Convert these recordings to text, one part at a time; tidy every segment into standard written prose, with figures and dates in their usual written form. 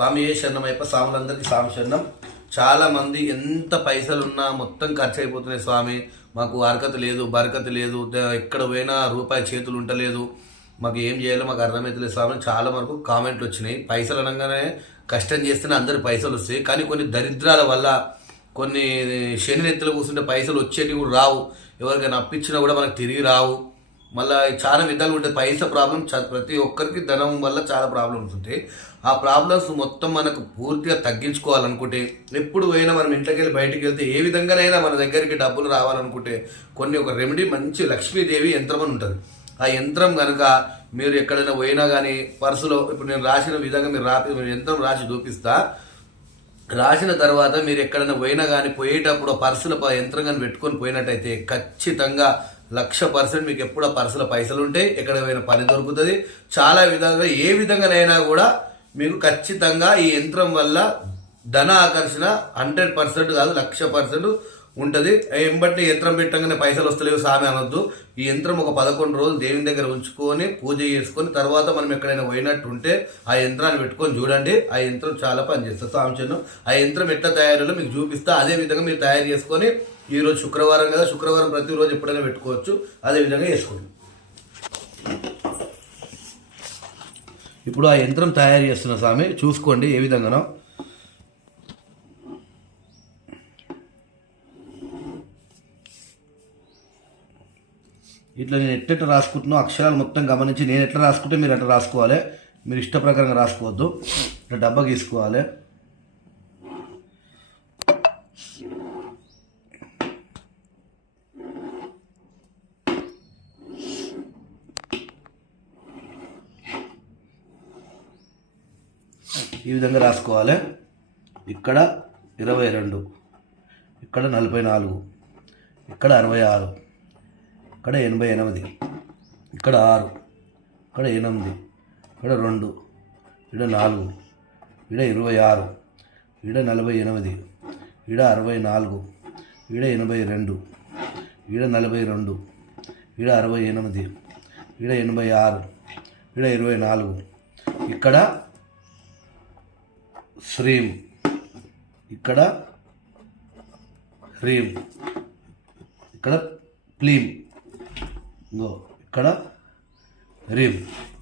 స్వామి శరణమయ్యప్ప. స్వాములందరికీ స్వామి శరణం. చాలా మంది ఎంత పైసలున్నా మొత్తం ఖర్చు అయిపోతున్నాయి స్వామి, మాకు అర్హత లేదు, బరకత లేదు, ఎక్కడ పోయినా రూపాయి చేతులు ఉంటలేదు, మాకు ఏం చేయాలో మాకు అర్థమవుతలేదు స్వామి. చాలా వరకు కామెంట్లు వచ్చినాయి. పైసలు అనగానే కష్టం చేస్తేనే అందరికి పైసలు వస్తాయి, కానీ కొన్ని దరిద్రాల వల్ల కొన్ని శని నెత్తులు కూర్చుంటే పైసలు వచ్చేటివి కూడా రావు. ఎవరికైనా అప్పించినా కూడా మనకు తిరిగి రావు. మళ్ళీ చాలా విధాలు ఉంటాయి. పైసా ప్రాబ్లం ప్రతి ఒక్కరికి ధనం వల్ల చాలా ప్రాబ్లమ్స్ ఉంటాయి. ఆ ప్రాబ్లమ్స్ మొత్తం మనకు పూర్తిగా తగ్గించుకోవాలనుకుంటే, ఎప్పుడు పోయినా మనం ఇంట్లోకి వెళ్ళి బయటికి వెళ్తే ఏ విధంగానైనా మన దగ్గరికి డబ్బులు రావాలనుకుంటే ఒక రెమెడీ, మంచి లక్ష్మీదేవి యంత్రం అని ఉంటుంది. ఆ యంత్రం కనుక మీరు ఎక్కడైనా పోయినా కానీ పర్సులో, ఇప్పుడు నేను రాసిన విధంగా మీరు యంత్రం రాసి చూపిస్తా. రాసిన తర్వాత మీరు ఎక్కడైనా పోయినా కానీ పోయేటప్పుడు పర్సుల యంత్రం కానీ పెట్టుకొని పోయినట్టయితే ఖచ్చితంగా 100% మీకు ఎప్పుడు ఆ పర్సుల పైసలు ఉంటాయి, ఎక్కడ పోయినా పని దొరుకుతుంది. చాలా విధంగా ఏ విధంగానైనా కూడా మీకు ఖచ్చితంగా ఈ యంత్రం వల్ల ధన ఆకర్షణ 100% కాదు 100% ఉంటుంది. ఎంబట్టి యంత్రం పెట్టగానే పైసలు వస్తలేవు సామి అనొద్దు. ఈ యంత్రం ఒక 11 రోజులు దేవుని దగ్గర ఉంచుకొని పూజ చేసుకొని తర్వాత మనం ఎక్కడైనా పోయినట్టు ఉంటే ఆ యంత్రాన్ని పెట్టుకొని చూడండి. ఆ యంత్రం చాలా పనిచేస్తుంది స్వామి. ఆ యంత్రం ఎట్లా తయారీలో మీకు చూపిస్తా. అదే విధంగా మీరు తయారు చేసుకొని, ఈరోజు శుక్రవారం కదా, శుక్రవారం ప్రతిరోజు ఎప్పుడైనా పెట్టుకోవచ్చు. అదే విధంగా చేసుకోండి. ఇప్పుడు ఆ యంత్రం తయారు చేస్తున్న స్వామి చూసుకోండి ఏ విధంగానో. ఇట్లా నేను ఎట్లా రాసుకుంటున్నా అక్షరాలు మొత్తం గమనించి, నేను ఎట్లా రాసుకుంటే మీరు అట్లా రాసుకోవాలి. మీరు ఇష్ట ప్రకారంగా రాసుకోవద్దు. ఇట్లా డబ్బా గీసుకోవాలి. ఈ విధంగా రాసుకోవాలి. ఇక్కడ 22, ఇక్కడ 44, ఇక్కడ 66, ఇక్కడ 88, ఇక్కడ 6, ఇక్కడ 8, ఇక్కడ 2, ఇక్కడ 4, ఇక్కడ 26, ఇక్కడ 48, ఇక్కడ 64, ఇక్కడ 82, ఇక్కడ 42, ఇక్కడ 68, ఇక్కడ 86, ఇక్కడ 24, ఇక్కడ శ్రీం, ఇక్కడ హ్రీం, ఇక్కడ ప్లీం, ఇక్కడ రీం.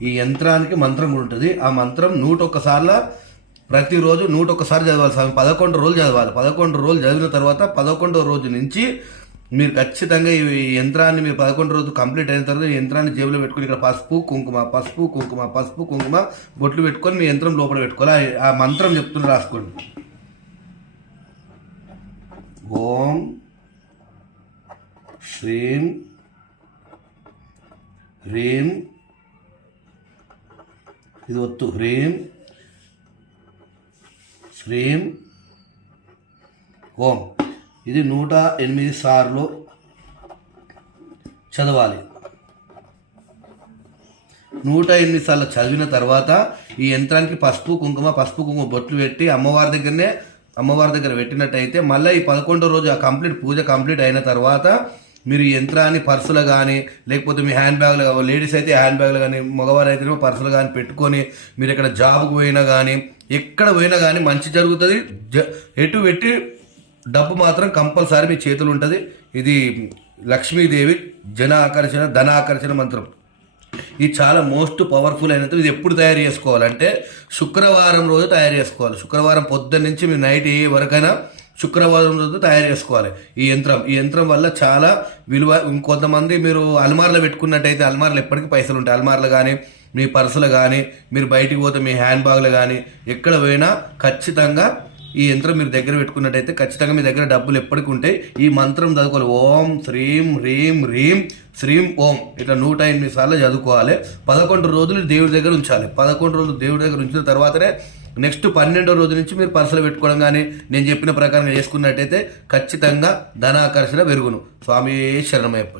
ఈ యంత్రానికి మంత్రం కూడా ఉంటుంది. ఆ మంత్రం 101 సార్లు ప్రతిరోజు 101 సార్లు చదవాలి స్వామి. 11 రోజులు చదవాలి. 11 రోజులు చదివిన తర్వాత 11వ రోజు నుంచి మీరు ఖచ్చితంగా ఈ యంత్రాన్ని మీరు 11 రోజులు కంప్లీట్ అయిన తర్వాత ఈ యంత్రాన్ని జేబులో పెట్టుకొని ఇక్కడ పసుపు కుంకుమ బొట్లు పెట్టుకొని మీ యంత్రం లోపల పెట్టుకోవాలి. ఆ మంత్రం చెప్తున్న రాసుకోండి. ఓం శ్రీం హ్రీం, ఇది ఒత్తు, హ్రీం శ్రీం ఓం. ఇది 108 సార్లు చదవాలి. 108 సార్లు చదివిన తర్వాత ఈ యంత్రానికి పసుపు కుంకుమ బొట్లు పెట్టి అమ్మవారి దగ్గర పెట్టినట్టయితే మళ్ళీ ఈ 11వ రోజు ఆ పూజ కంప్లీట్ అయిన తర్వాత మీరు ఈ యంత్రాన్ని పర్సులు కానీ, లేకపోతే మీ హ్యాండ్ బ్యాగ్లు, లేడీస్ అయితే హ్యాండ్ బ్యాగ్లు కానీ, మగవారు అయితే పర్సులు కానీ పెట్టుకొని మీరు ఎక్కడ జాబ్కి పోయినా కానీ, ఎక్కడ పోయినా కానీ మంచి జరుగుతుంది. ఎటు పెట్టి డబ్బు మాత్రం కంపల్సరీ మీ చేతులు ఉంటుంది. ఇది లక్ష్మీదేవి ధన ఆకర్షణ మంత్రం. ఇది చాలా మోస్ట్ పవర్ఫుల్ అయినది. ఇది ఎప్పుడు తయారు చేసుకోవాలంటే శుక్రవారం రోజు తయారు చేసుకోవాలి. శుక్రవారం పొద్దున్న నుంచి మీరు నైట్ ఏ వరకైనా శుక్రవారం రోజు తయారు చేసుకోవాలి. ఈ యంత్రం వల్ల చాలా విలువ. ఇంకొంతమంది మీరు అల్మార్లో పెట్టుకున్నట్టయితే అల్మార్లు ఎప్పటికీ పైసలు ఉంటాయి. అల్మార్లు కానీ, మీ పర్సులు కానీ, మీరు బయటికి పోతే మీ హ్యాండ్ బ్యాగ్లు కానీ, ఎక్కడ పోయినా ఖచ్చితంగా ఈ యంత్రం మీరు దగ్గర పెట్టుకున్నట్టయితే ఖచ్చితంగా మీ దగ్గర డబ్బులు ఎప్పటికీ ఉంటాయి. ఈ మంత్రం చదువుకోవాలి. ఓం శ్రీం హ్రీం హ్రీం శ్రీం ఓం. ఇట్లా 108 సార్లు చదువుకోవాలి. 11 రోజులు దేవుడి దగ్గర ఉంచాలి. 11 రోజులు దేవుడి దగ్గర ఉంచిన తర్వాతనే నెక్స్ట్ 12వ రోజు నుంచి మీరు పర్సులు పెట్టుకోవడం కానీ నేను చెప్పిన ప్రకారంగా చేసుకున్నట్టయితే ఖచ్చితంగా ధనాకర్షణ పెరుగును. స్వామి శరణమయ్యప్ప.